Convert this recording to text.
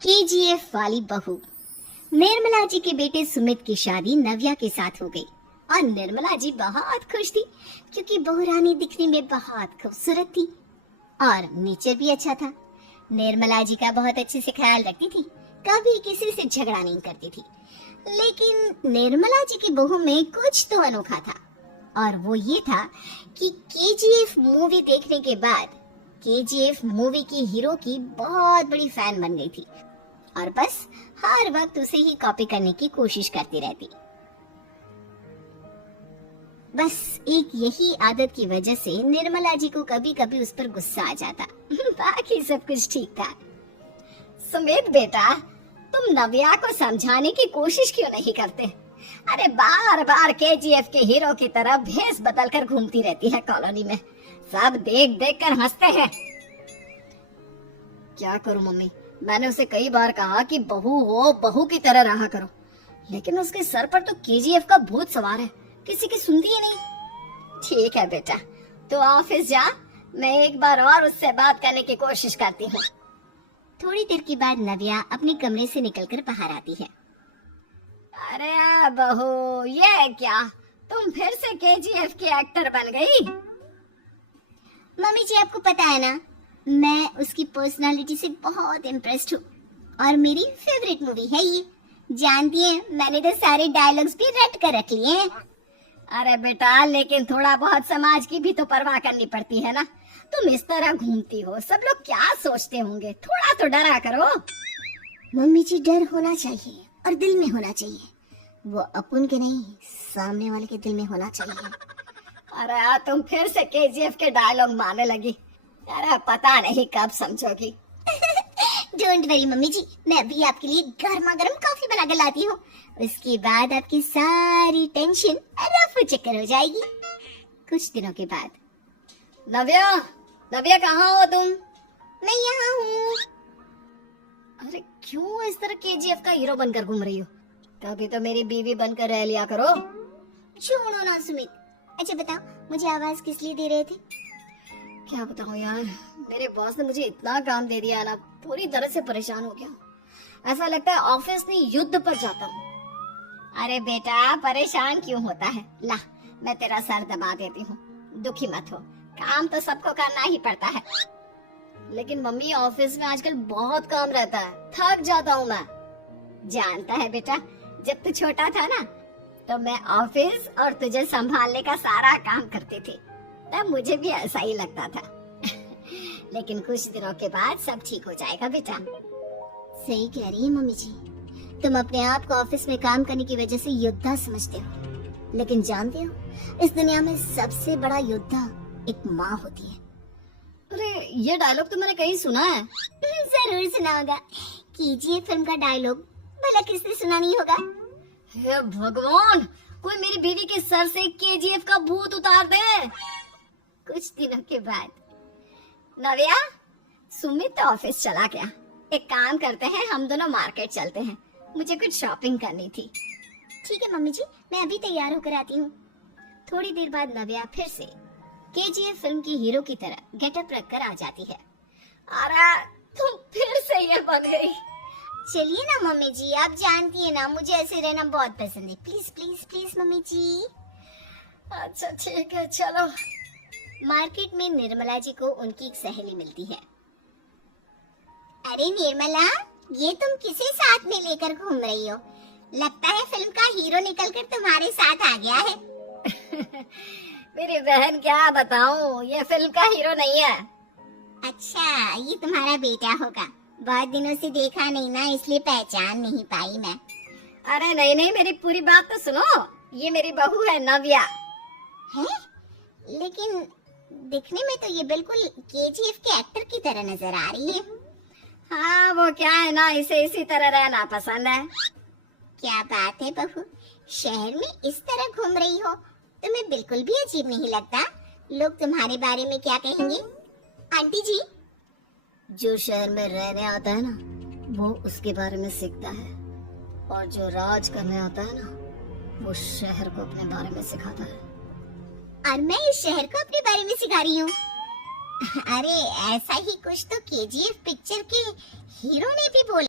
KGF वाली बहू। निर्मला जी के बेटे सुमित की शादी नव्या के साथ हो गई और निर्मला जी बहुत खुश थी क्योंकि बहू रानी दिखने में बहुत खूबसूरत थी और नेचर भी अच्छा था। निर्मला जी का बहुत अच्छे से ख्याल रखती थी, कभी किसी से झगड़ा नहीं करती थी। लेकिन निर्मला जी की बहू में कुछ तो अनोखा था और वो ये था कि केजीएफ मूवी देखने के बाद केजीएफ मूवी की हीरो की बहुत बड़ी फैन बन गई थी और बस हर वक्त उसे ही कॉपी करने की कोशिश करती रहती। बस एक यही आदत की वजह से निर्मला जी को कभी कभी उस पर गुस्सा आ जाता। बाकी सब कुछ ठीक था। सुमित बेटा, तुम नव्या को समझाने की कोशिश क्यों नहीं करते? अरे बार बार केजीएफ के हीरो की तरह भेस बदल कर घूमती रहती है कॉलोनी में, सब देख देख कर हंसते हैं। क्या करूं मम्मी, मैंने उसे कई बार कहा कि बहू हो, बहू की तरह रहा करो, लेकिन उसके सर पर तो केजीएफ का भूत सवार है, किसी की सुनती ही नहीं। ठीक है बेटा, तो ऑफिस जा, मैं एक बार और उससे बात करने की कोशिश करती हूँ। थोड़ी देर के बाद नव्या अपने कमरे से निकलकर बाहर आती है। अरे बहू, ये क्या, तुम फिर से केजीएफ की एक्टर बन गई? मम्मी जी, आपको पता है ना, मैं उसकी पर्सनालिटी से बहुत इम्प्रेस्ड हूँ और मेरी फेवरेट मूवी है ये। जानती हैं, मैंने तो सारे डायलॉग्स भी रट कर रख लिए हैं। अरे बेटा, लेकिन थोड़ा बहुत समाज की भी तो परवाह करनी पड़ती है ना। तुम इस तरह घूमती हो, सब लोग क्या सोचते होंगे, थोड़ा तो डरा करो। मम्मी जी, डर होना चाहिए और दिल में होना चाहिए, वो अपन के नहीं, सामने वाले के दिल में होना चाहिए। अरे तुम फिर से केजीएफ के डायलॉग मारने लगी। अरे पता नहीं कब समझोगी। डोंट वरी मम्मी जी, मैं भी आपके लिए गर्मा गर्म कॉफी बना कर लाती हूँ। उसके बाद आपकी सारी टेंशन रफू चक्कर हो जाएगी। कुछ दिनों के बाद। नव्या, नव्या कहाँ हो तुम? मैं यहाँ हूँ। अरे क्यों इस तरह केजीएफ का हीरो बनकर घूम रही हो? कभी तो मेरी बीवी बनकर रह लिया करो। छोड़ो ना सुमित। अच्छा बताओ, मुझे आवाज किस लिए दे रहे थे? क्या बताऊं यार, मेरे बॉस ने मुझे इतना काम दे दिया ना, पूरी तरह से परेशान हो गया। ऐसा लगता है ऑफिस में युद्ध पर जाता हूँ। अरे बेटा, परेशान क्यों होता है? ला, मैं तेरा सर दबा देती हूँ, दुखी मत हो, काम तो सबको करना ही पड़ता है। लेकिन मम्मी, ऑफिस में आजकल बहुत काम रहता है, थक जाता हूँ मैं। जानता है बेटा, जब तू छोटा था ना, तो मैं ऑफिस और तुझे संभालने का सारा काम करती थी, तब मुझे भी ऐसा ही लगता था। लेकिन कुछ दिनों के बाद सब ठीक हो जाएगा बेटा। सही कह रही है मम्मी जी, तुम अपने आप को ऑफिस में काम करने की वजह से योद्धा समझते हो, लेकिन जानते हो, इस दुनिया में सबसे बड़ा योद्धा एक माँ होती है। अरे ये डायलॉग तो मैंने कहीं सुना है। जरूर सुना होगा, केजीएफ फिल्म का डायलॉग, भला किसने सुना नहीं होगा? हे भगवान, कोई मेरी बीवी के सर से केजीएफ का भूत उतार दे। कुछ दिनों के बाद। नव्या, सुमित तो ऑफिस चला गया, एक काम करते हैं, हम दोनों मार्केट चलते हैं, मुझे कुछ शॉपिंग करनी थी। ठीक है मम्मी जी, मैं अभी तैयार होकर आती हूँ। थोड़ी देर बाद नव्या फिर से केजीएफ फिल्म की हीरो की तरह गेटअप रखकर आ जाती है। अरे तुम फिर से ये बन गई। चलिए ना मम्मी जी, आप जानती है ना, मुझे ऐसे रहना बहुत पसंद है। प्लीज प्लीज प्लीज मम्मी जी। अच्छा ठीक है, चलो। मार्केट में निर्मला जी को उनकी एक सहेली मिलती है। अरे निर्मला, ये तुम किसे साथ में लेकर घूम रही हो? लगता है फिल्म का हीरो निकलकर तुम्हारे साथ आ गया है। मेरी बहन, क्या बताऊं, ये फिल्म का हीरो नहीं है। अच्छा, ये तुम्हारा बेटा होगा, बहुत दिनों से देखा नहीं ना, इसलिए पहचान नहीं पाई मैं। अरे नहीं नहीं, मेरी पूरी बात तो सुनो, ये मेरी बहू है नव्या। है? लेकिन दिखने में तो ये बिल्कुल केजीएफ के एक्टर की तरह नजर आ रही है। हाँ, वो क्या है ना, इसे इसी तरह रहना पसंद है। क्या बात है बहू, शहर में इस तरह घूम रही हो, तुम्हें बिल्कुल भी अजीब नहीं लगता? लोग तुम्हारे बारे में क्या कहेंगे? आंटी जी, जो शहर में रहने आता है ना, वो उसके बारे में सीखता है, और जो राज करने आता है ना, वो शहर को अपने बारे में सिखाता है। और मैं इस शहर को अपने बारे में सिखा रही हूँ। अरे ऐसा ही कुछ तो केजीएफ पिक्चर के हीरो ने भी बोला।